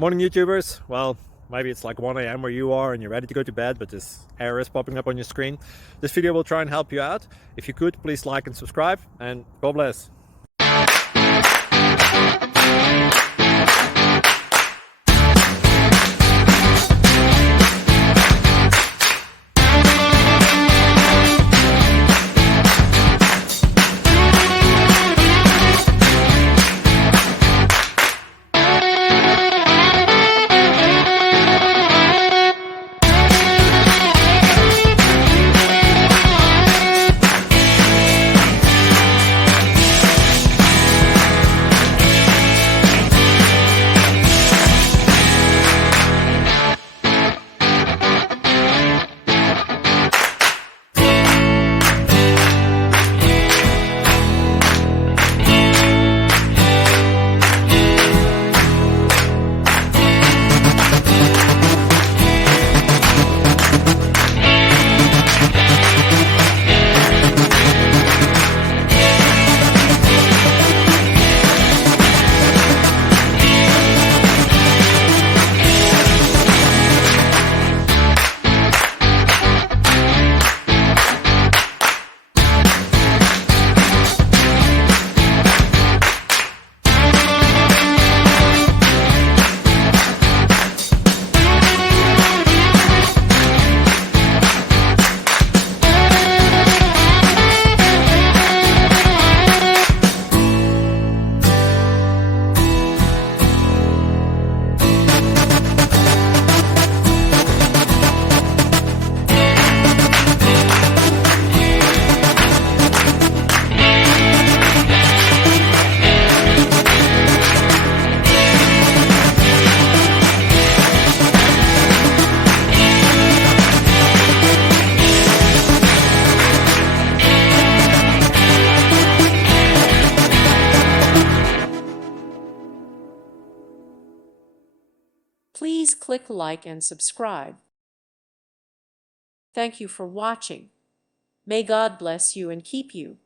Morning YouTubers. Well, maybe it's like 1 a.m. where you are and you're ready to go to bed, but this error is popping up on your screen. This video will try and help you out. If you could, please like and subscribe, and God bless. Please click like and subscribe. Thank you for watching. May God bless you and keep you.